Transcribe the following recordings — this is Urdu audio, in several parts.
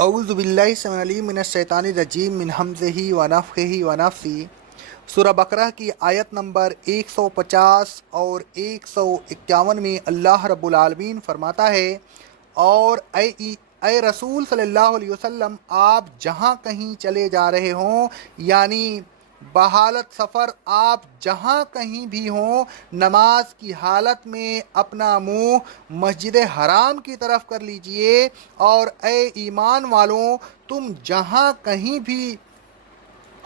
اعوذ باللہ السمیع العلیم من الشیطان الرجیم من ہمزہ ونفخہ ونفثہ۔ سورہ بقرہ کی آیت نمبر 150 اور 151 میں اللہ رب العالمین فرماتا ہے، اور اے رسول صلی اللہ علیہ وسلم، آپ جہاں کہیں چلے جا رہے ہوں، یعنی بحالت سفر آپ جہاں کہیں بھی ہوں، نماز کی حالت میں اپنا منہ مسجد حرام کی طرف کر لیجئے، اور اے ایمان والوں، تم جہاں کہیں بھی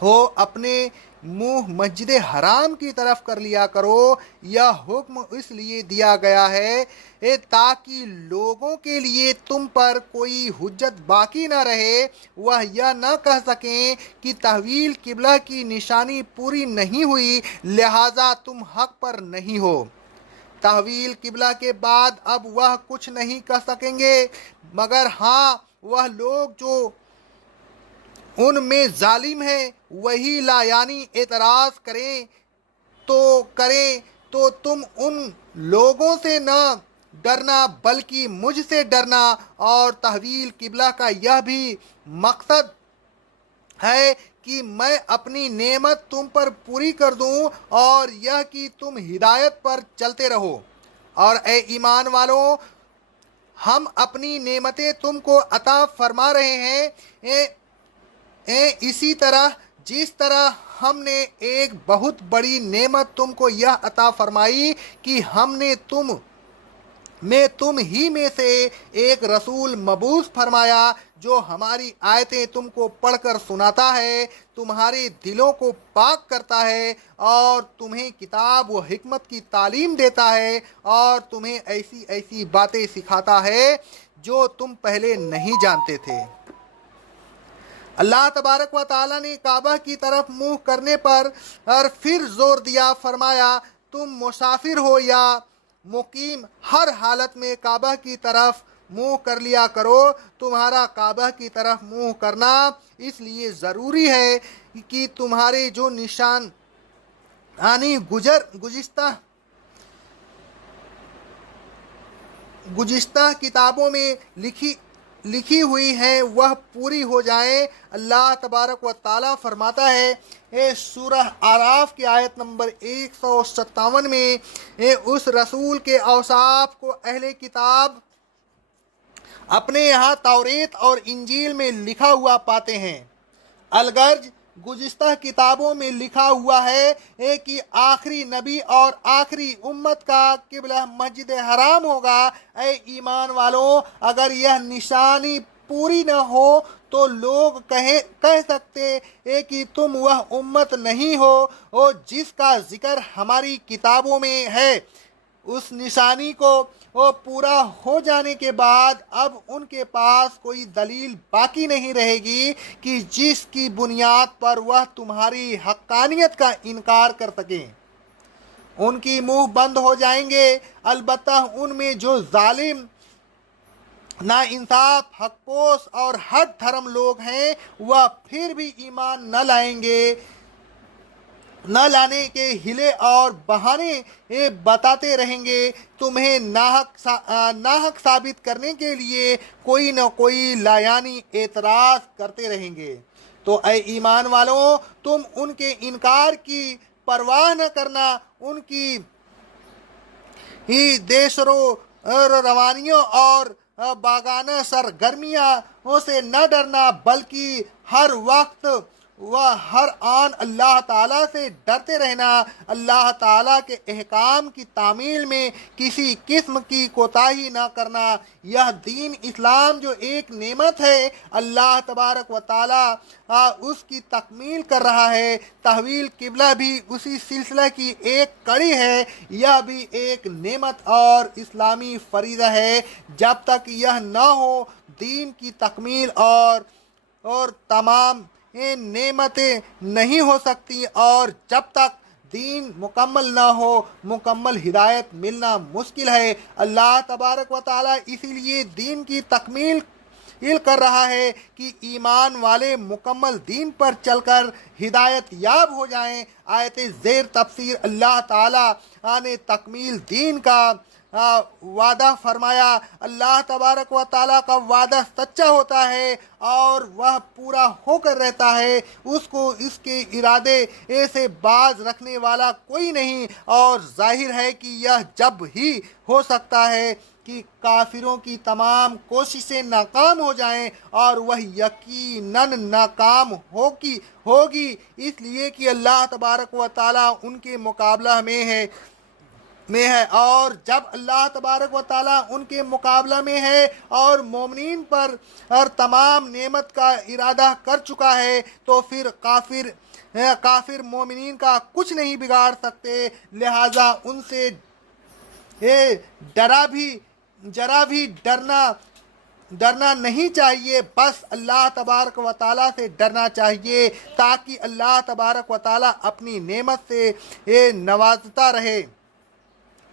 ہو اپنے منہ مسجد حرام کی طرف کر لیا کرو۔ یہ حکم اس لیے دیا گیا ہے تاکہ لوگوں کے لیے تم پر کوئی حجت باقی نہ رہے، وہ یہ نہ کہہ سکیں کہ تحویل قبلہ کی نشانی پوری نہیں ہوئی لہٰذا تم حق پر نہیں ہو۔ تحویل قبلہ کے بعد اب وہ کچھ نہیں کہہ سکیں گے، مگر ہاں وہ لوگ جو ان میں ظالم ہیں وہی لا یعنی اعتراض کریں تو تم ان لوگوں سے نہ ڈرنا بلکہ مجھ سے ڈرنا، اور تحویل قبلہ کا یہ بھی مقصد ہے کہ میں اپنی نعمت تم پر پوری کر دوں اور یہ کہ تم ہدایت پر چلتے رہو۔ اور اے ایمان والوں، ہم اپنی نعمتیں تم کو عطا فرما رہے ہیں اسی طرح جس طرح ہم نے ایک بہت بڑی نعمت تم کو یہ عطا فرمائی کہ ہم نے تم ہی میں سے ایک رسول مبعوث فرمایا جو ہماری آیتیں تم کو پڑھ کر سناتا ہے، تمہارے دلوں کو پاک کرتا ہے، اور تمہیں کتاب و حکمت کی تعلیم دیتا ہے، اور تمہیں ایسی ایسی باتیں سکھاتا ہے جو تم پہلے نہیں جانتے تھے۔ اللہ تبارک و تعالیٰ نے کعبہ کی طرف منہ کرنے پر پھر زور دیا، فرمایا تم مسافر ہو یا مقیم، ہر حالت میں کعبہ کی طرف منہ کر لیا کرو۔ تمہارا کعبہ کی طرف منہ کرنا اس لیے ضروری ہے کہ تمہارے جو نشان گزشتہ کتابوں میں لکھی ہوئی ہیں وہ پوری ہو جائیں۔ اللہ تبارک و تعالیٰ فرماتا ہے سورہ اعراف کی آیت نمبر 157 میں، اس رسول کے اوصاف کو اہل کتاب اپنے یہاں توریت اور انجیل میں لکھا ہوا پاتے ہیں، الغرض گزشتہ کتابوں میں لکھا ہوا ہے کہ آخری نبی اور آخری امت کا قبلہ مسجد حرام ہوگا۔ اے ایمان والوں، اگر یہ نشانی پوری نہ ہو تو لوگ کہہ سکتے کہ تم وہ امت نہیں ہو جس کا ذکر ہماری کتابوں میں ہے۔ اس نشانی کو پورا ہو جانے کے بعد اب ان کے پاس کوئی دلیل باقی نہیں رہے گی کہ جس کی بنیاد پر وہ تمہاری حقانیت کا انکار کر سکیں۔ ان کی منہ بند ہو جائیں گے، البتہ ان میں جو ظالم، ناانصاف، حق پوش اور ہٹ دھرم لوگ ہیں وہ پھر بھی ایمان نہ لانے کے ہیلے اور بہانے بتاتے رہیں گے، تمہیں ناحق ثابت کرنے کے لیے کوئی نہ کوئی لایعنی اعتراض کرتے رہیں گے۔ تو اے ایمان والوں، تم ان کے انکار کی پرواہ نہ کرنا، ان کی دیشرو روانیوں اور باغانہ سرگرمیوں سے نہ ڈرنا، بلکہ ہر وقت و ہر آن اللہ تعالیٰ سے ڈرتے رہنا۔ اللہ تعالیٰ کے احکام کی تعمیل میں کسی قسم کی کوتاہی نہ کرنا۔ یہ دین اسلام جو ایک نعمت ہے، اللہ تبارک و تعالیٰ اس کی تکمیل کر رہا ہے۔ تحویل قبلہ بھی اسی سلسلہ کی ایک کڑی ہے، یہ بھی ایک نعمت اور اسلامی فریضہ ہے۔ جب تک یہ نہ ہو دین کی تکمیل اور تمام نعمتیں نہیں ہو سکتی، اور جب تک دین مکمل نہ ہو مکمل ہدایت ملنا مشکل ہے۔ اللہ تبارک و تعالیٰ اسی لیے دین کی تکمیل کر رہا ہے کہ ایمان والے مکمل دین پر چل کر ہدایت یاب ہو جائیں۔ آیت زیر تفسیر اللہ تعالیٰ نے تکمیل دین کا وعدہ فرمایا۔ اللہ تبارک و تعالیٰ کا وعدہ سچا ہوتا ہے اور وہ پورا ہو کر رہتا ہے، اس کو اس کے ارادے سے باز رکھنے والا کوئی نہیں، اور ظاہر ہے کہ یہ جب ہی ہو سکتا ہے کہ کافروں کی تمام کوششیں ناکام ہو جائیں، اور وہ یقیناً ناکام ہوگی، اس لیے کہ اللہ تبارک و تعالیٰ ان کے مقابلہ میں ہے، اور جب اللہ تبارک و تعالیٰ ان کے مقابلہ میں ہے اور مومنین پر ہر تمام نعمت کا ارادہ کر چکا ہے، تو پھر کافر مومنین کا کچھ نہیں بگاڑ سکتے، لہٰذا ان سے ذرا بھی ڈرنا نہیں چاہیے، بس اللہ تبارک و تعالیٰ سے ڈرنا چاہیے، تاکہ اللہ تبارک و تعالیٰ اپنی نعمت سے نوازتا رہے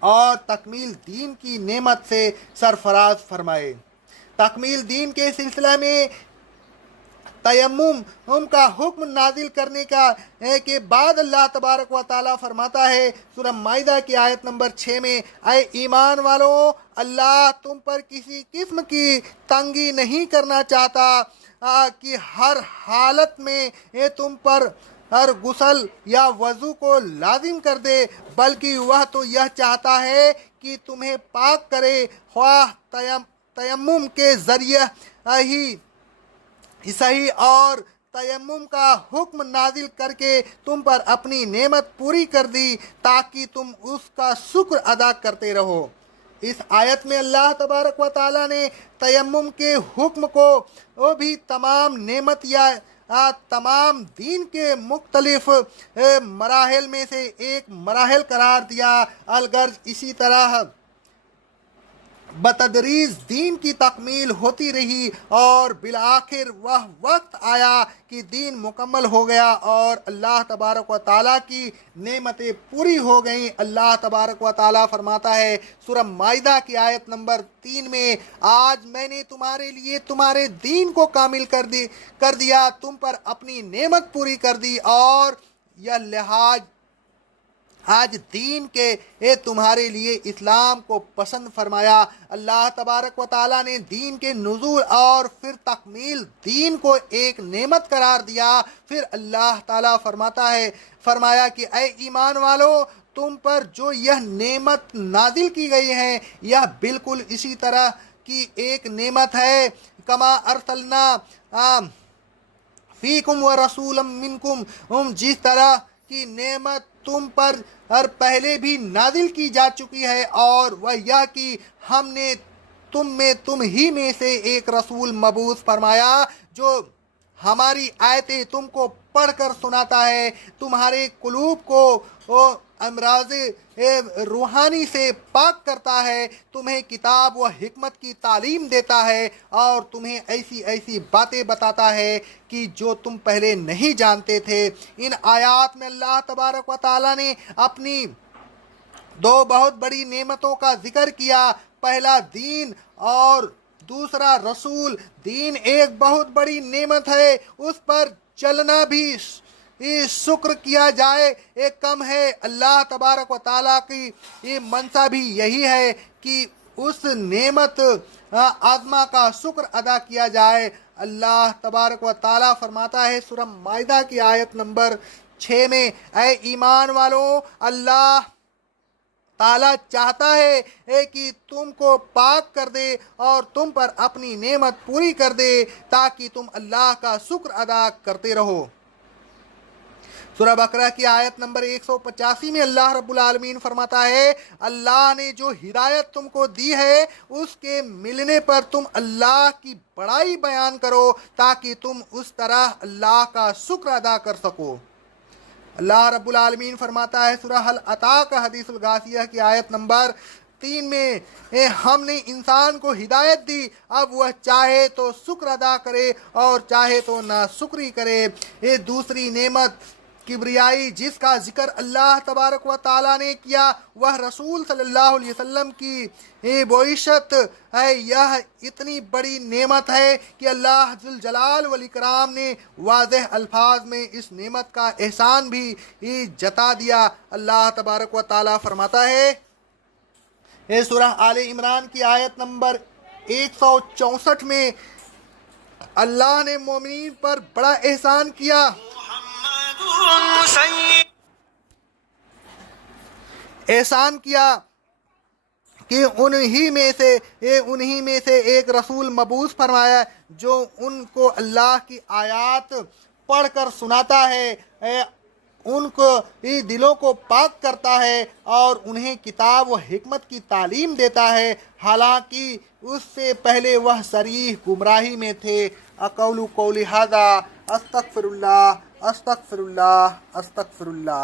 اور تکمیل دین کی نعمت سے سرفراز فرمائے۔ تکمیل دین کے سلسلہ میں تیمم کا حکم نازل کرنے کے بعد اللہ تبارک و تعالیٰ فرماتا ہے سورہ مائدہ کی آیت نمبر 6 میں، اے ایمان والو، اللہ تم پر کسی قسم کی تنگی نہیں کرنا چاہتا کہ ہر حالت میں تم پر ہر غسل یا وضو کو لازم کر دے، بلکہ وہ تو یہ چاہتا ہے کہ تمہیں پاک کرے، خواہ تیمم کے ذریعے ہی صحیح، اور تیمم کا حکم نازل کر کے تم پر اپنی نعمت پوری کر دی تاکہ تم اس کا شکر ادا کرتے رہو۔ اس آیت میں اللہ تبارک و تعالیٰ نے تیمم کے حکم کو بھی تمام نعمت یا تمام دین کے مختلف مراحل میں سے ایک مراحل قرار دیا، الغرض اسی طرح بتدریج دین کی تکمیل ہوتی رہی، اور بالآخر وہ وقت آیا کہ دین مکمل ہو گیا اور اللہ تبارک و تعالیٰ کی نعمتیں پوری ہو گئیں۔ اللہ تبارک و تعالیٰ فرماتا ہے سورہ مائدہ کی آیت نمبر 3 میں، آج میں نے تمہارے لیے تمہارے دین کو کامل کر دیا، تم پر اپنی نعمت پوری کر دی، اور یہ لحاظ آج دین کے تمہارے لیے اسلام کو پسند فرمایا۔ اللہ تبارک و تعالیٰ نے دین کے نزول اور پھر تکمیل دین کو ایک نعمت قرار دیا۔ پھر اللہ تعالیٰ فرمایا کہ اے ایمان والو، تم پر جو یہ نعمت نازل کی گئی ہے، یہ بالکل اسی طرح کی ایک نعمت ہے، کما ارسلنا فیکم ورسولا منکم، جس طرح کی نعمت تم پر پہلے بھی نازل کی جا چکی ہے، اور وہ یہ کہ ہم نے تم ہی میں سے ایک رسول مبعوث فرمایا جو ہماری آیتیں تم کو پڑھ کر سناتا ہے، تمہارے قلوب کو امراض روحانی سے پاک کرتا ہے، تمہیں کتاب و حکمت کی تعلیم دیتا ہے، اور تمہیں ایسی باتیں بتاتا ہے کہ جو تم پہلے نہیں جانتے تھے۔ ان آیات میں اللہ تبارک و تعالیٰ نے اپنی دو بہت بڑی نعمتوں کا ذکر کیا، پہلا دین اور دوسرا رسول۔ دین ایک بہت بڑی نعمت ہے، اس پر چلنا بھی شکر کیا جائے ایک کم ہے۔ اللہ تبارک و تعالیٰ کی منشا بھی یہی ہے کہ اس نعمت عظمہ کا شکر ادا کیا جائے۔ اللہ تبارک و تعالیٰ فرماتا ہے سورہ مائدہ کی آیت نمبر 6 میں، اے ایمان والو، اللہ تعالیٰ چاہتا ہے کہ تم کو پاک کر دے اور تم پر اپنی نعمت پوری کر دے تاکہ تم اللہ کا شکر ادا کرتے رہو۔ سورہ بقرہ کی آیت نمبر 185 میں اللہ رب العالمین فرماتا ہے، اللہ نے جو ہدایت تم کو دی ہے اس کے ملنے پر تم اللہ کی بڑائی بیان کرو تاکہ تم اس طرح اللہ کا شکر ادا کر سکو۔ اللہ رب العالمین فرماتا ہے سورہ حل اتاک حدیث الغاشیہ کی آیت نمبر 3 میں، ہم نے انسان کو ہدایت دی، اب وہ چاہے تو شکر ادا کرے اور چاہے تو ناشکری کرے۔ یہ دوسری نعمت کبریائی جس کا ذکر اللہ تبارک و تعالیٰ نے کیا، وہ رسول صلی اللہ علیہ وسلم کی بعثت ہے۔ یہ اتنی بڑی نعمت ہے کہ اللہ ذو الجلال والاکرام نے واضح الفاظ میں اس نعمت کا احسان بھی جتا دیا۔ اللہ تبارک و تعالیٰ فرماتا ہے سورہ آل عمران کی آیت نمبر 164 میں اللہ نے مومنین پر بڑا احسان کیا، کہ انہی میں سے ایک رسول مبعوث فرمایا جو ان کو اللہ کی آیات پڑھ کر سناتا ہے، ان کو دلوں کو پاک کرتا ہے اور انہیں کتاب و حکمت کی تعلیم دیتا ہے، حالانکہ اس سے پہلے وہ صریح گمراہی میں تھے۔ اقول قولی ھذا استغفر اللہ استغفر اللہ استغفر اللہ۔